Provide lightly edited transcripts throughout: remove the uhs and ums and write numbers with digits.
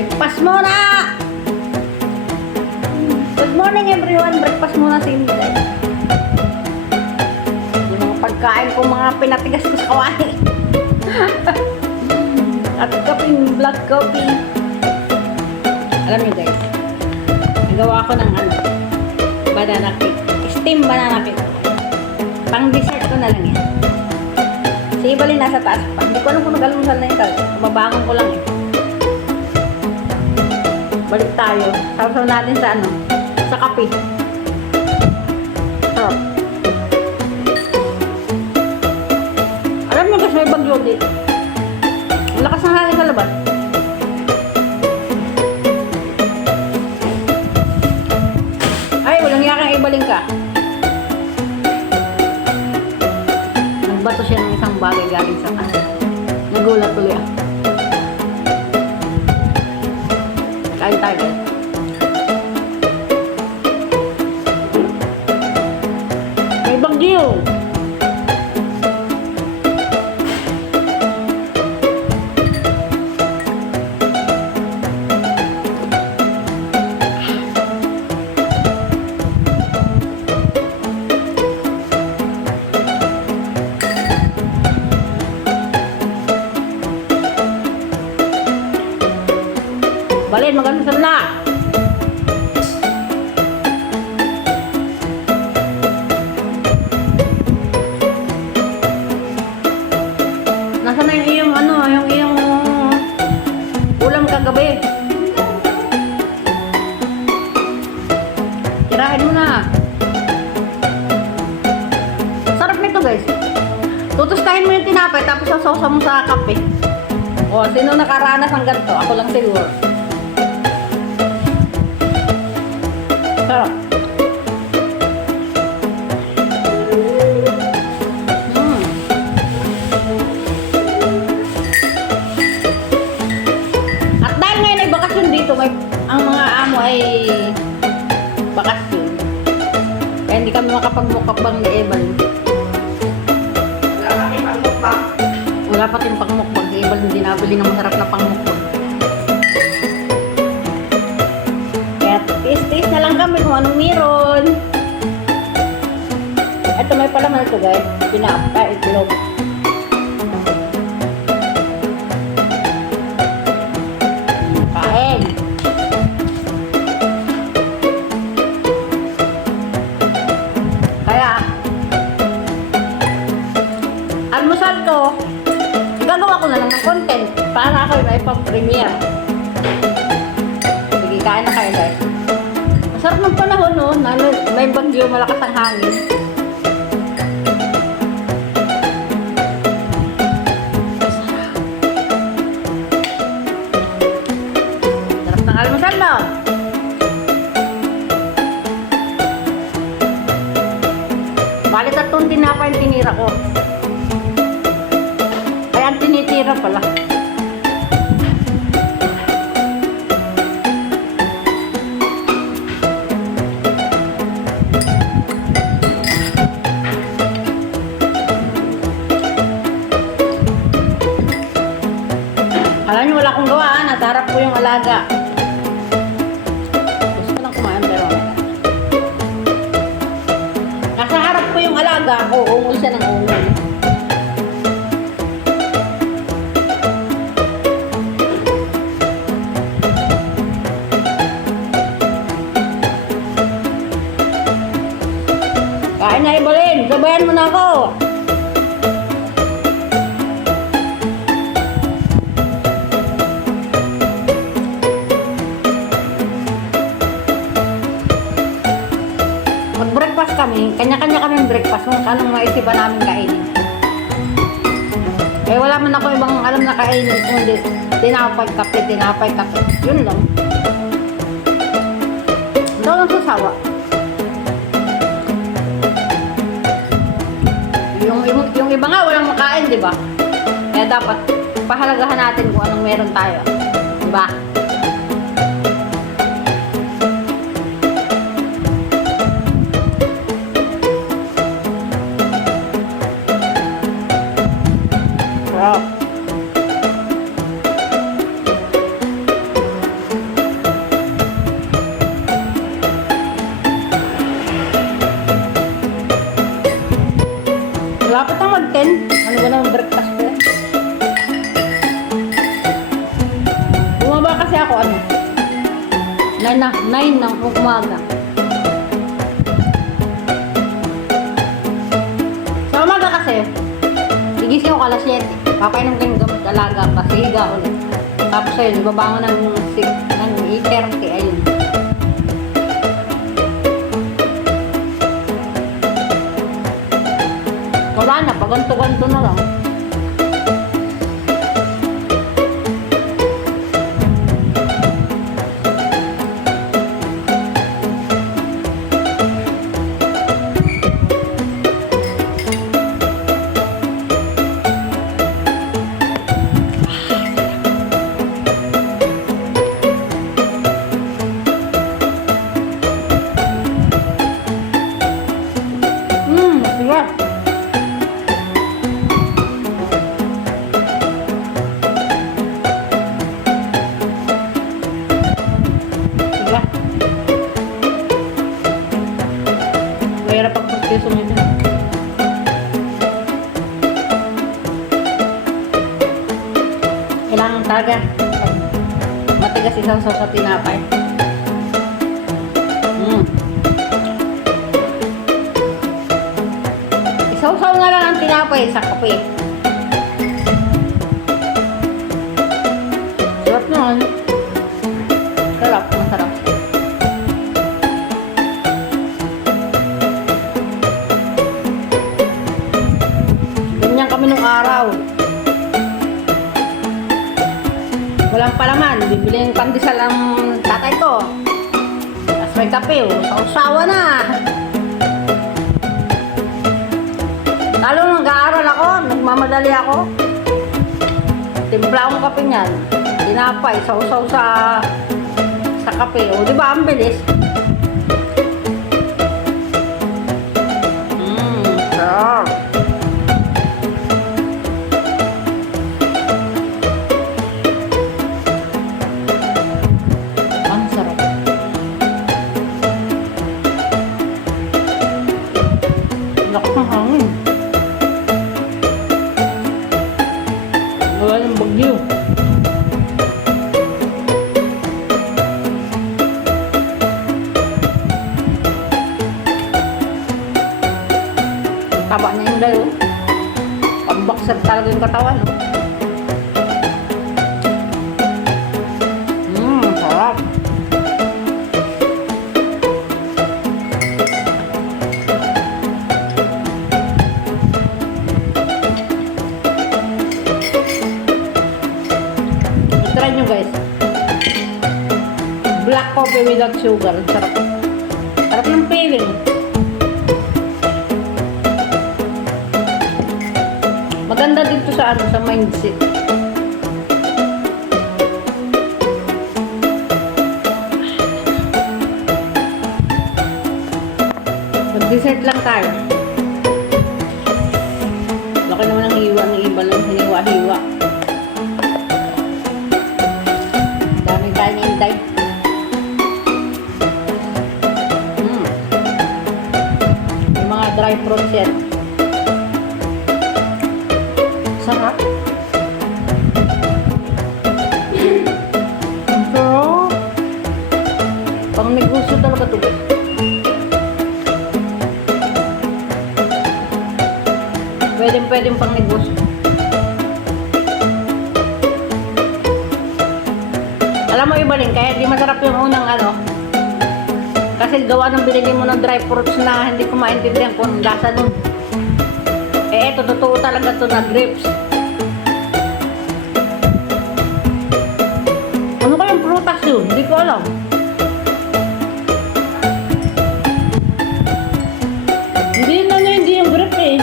Breakfast muna! Good morning everyone! Breakfast muna sa Inday. Yung mga pagkain ko, mga pinatigas ko sa kawali. At kaping black coffee. Alam niyo guys, nagawa ko ng banana cake. Steam banana cake. Pang dessert ko na lang yan. Si Ibalin nasa taas pa. Hindi ko alam kung nag-almusal na ito. Mabangon ko lang eh. Balik tayo. Sasaw natin sa sa kape. Sarap. Alam niyo guys, may bagyo dito. Ang lakas ng hangin sa labas. Ay, walang yakang Ibalin ka. Nagbato siya ng isang bagay galing sa taas. Nagulat tuloy ako. Kain tayo guys. May bagyo. Balin, mag-almusal na! Nasaan na yung iyong yung iyong ulam kagabi? Tirahin mo na. Sarap nito guys. Tutustahin mo yung tinapay tapos sasawsa mo sa kape. O, sino nakaranas ng ganito? Ako lang siguro. Sarap. At dahil ngayon ay bakasyon dito, ang mga amo ay bakasyon. Kaya hindi kami makapagmukbang ni Evan. Wala pa tayong pangmukbang. Si Evan hindi nabili ng masarap na pangmukbang. Tis na lang kami kung anong meron. Ito may palaman ito guys. Pinapa, itlog. Kain. Kaya almusal ko, gagawa ko na lang ng content para ako may pang-premiere. Sige, kain na kayo guys. Sarap ng panahon, no? May bagyo, malakas ang hangin. Sarap ng almusal, no? Bali, 3 tinapay yung tinira ko. Ay, ang tinitira pala. Alam niyo, wala akong gawa, nasa harap ko yung alaga. Gusto ko lang kumain, pero nasa harap ko yung alaga, uungol siya ng ungol. Kain na Ibalin, sabayan mo na ako. Mag-breakfast kami, kanya-kanya kami breakfast kung anong maisipan namin kainin. Eh wala man ako ibang alam na kainin kundi tinapay kape. Yun lang. Daw lang sasawa. Yung iba nga walang makain, di ba? Kaya dapat pahalagahan natin kung anong meron tayo. Di ba? Sarap. kasi ako, 9 ng umaga. Sa umaga kasi, igising ko alas 7. Papainom ko yung gamot alaga, pasiga ulit. Tapos ayun, ibabangon ng 8:30, ayun. Wala na, paganto-ganto na lang. Sarap. Sarap. Mahirap pag-pusti sumito. Kailangan talaga matigas isang sauce sa tinapay. Sausaw na lang ang tinapay sa kape. Sarap naman. Sarap, masarap. Ganyan kami nung araw. Walang palaman. Bibili yung pandesal ang tatay ko. Tapos may kape. Sausawa na. Lalo nag-aaral ako, nagmamadali ako. Timpla akong kape niyan. Tinapay, sausaw sa kape. O, di ba? Ang bilis. Sarap. Ang sarap. Lakas ng hangin. Wala ng bagyo. Taba niya yung dalo. Pambakser talaga yung katawan. Sarap. Try nyo guys. Black coffee without sugar. Sarap. Sarap ng feeling. Maganda dito sa sa mindset. Mag-dessert lang tayo. Laki naman ang hiwa ng iba lang. Hiniwa-hiwa. Daming tayo na intay. Yung mga dry fruits yan. Sarap. So, pang negosyo talaga ito. Pwedeng pang negosyo. Alam mo iba rin, kaya di masarap yung unang kasi gawa ng binili mo ng dry fruits na hindi ko maintindihan kung lasa nun. Eto, totoo talaga to na grapes. Ano kayang prutas yun? Hindi ko alam. Hindi yung grape eh.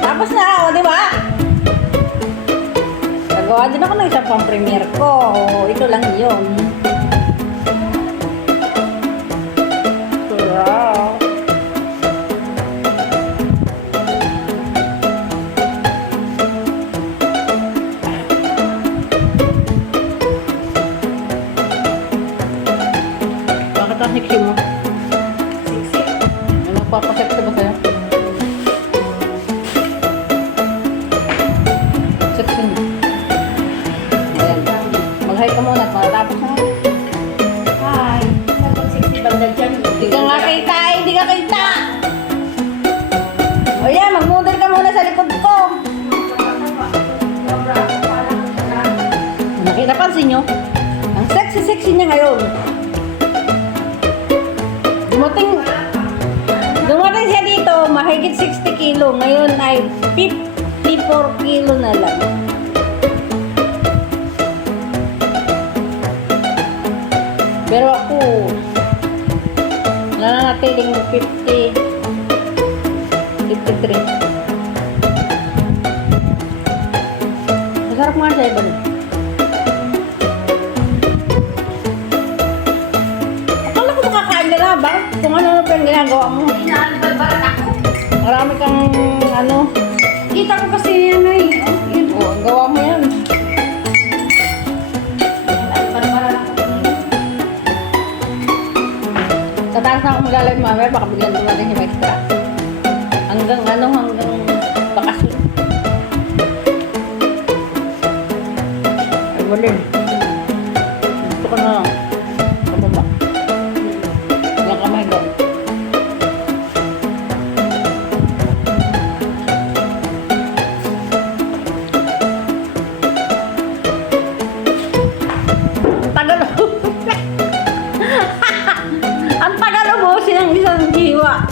Tapos na, di ba? Nagawa din ako ng isang pang premiere ko. Ito lang yun. Sexy mo. Sexy. May magpapasexy ba sa'yo? Napansin nyo? Ang sexy-sexy niya ngayon. Dumating siya dito, mahigit 60 kilo. Ngayon ay 54 kilo na lang. Pero ako, nananatiling 53. Masarap nga siya iba. Akala ko makakain nila ba? Kung ano pa yung ginagawa mo. Inaalbalbaran ako. Marami kang ano. Kita ko kasi yan ay. Yun. Oh, ang gawa mo yan. Inaalbalbaran ako. Sa taas na ako maglalagay mamaya, baka biglang dumating yung extra. Hanggang bakasyon. Ay, wala. Gusto ko na lang. Kababa. Walang kamay ko. Ang tagal ang tagal ubusin ng isang jiwa.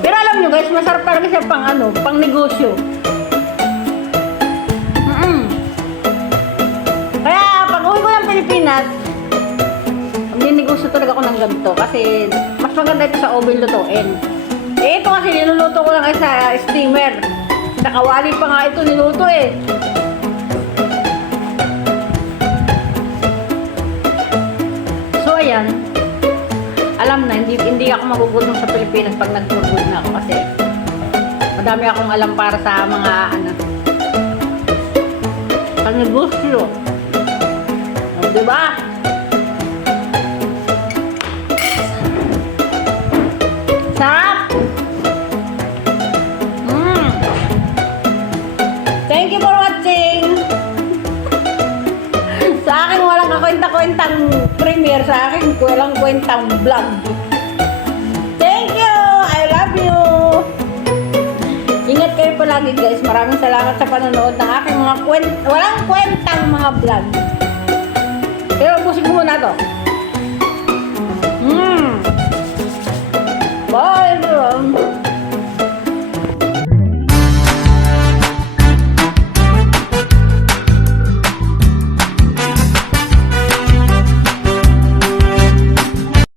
Pero alam nyo guys, masarap talaga siya pang pang negosyo. Kaya pag uwi ko ng Pilipinas, magninegosyo talaga ako ng ganito kasi mas maganda ito sa oven lutuin. Eh ito kasi niluluto ko lang sa steamer. Sa kawali pa nga ito niluto eh. So ayan, alam na, hindi ako magugutom sa Pilipinas pag nag-tour na ako kasi madami akong alam para sa mga pag-negosyo. Diba? Sarap! Thank you for watching! Sa akin walang kakwenta-kwentang premiere, sa akin walang kwentang vlog. Thank you! I love you! Ingat kayo palagi guys. Maraming salamat sa panonood ng aking mga walang kwentang mga vlog. Pero ubusin ko muna to. Bye everyone!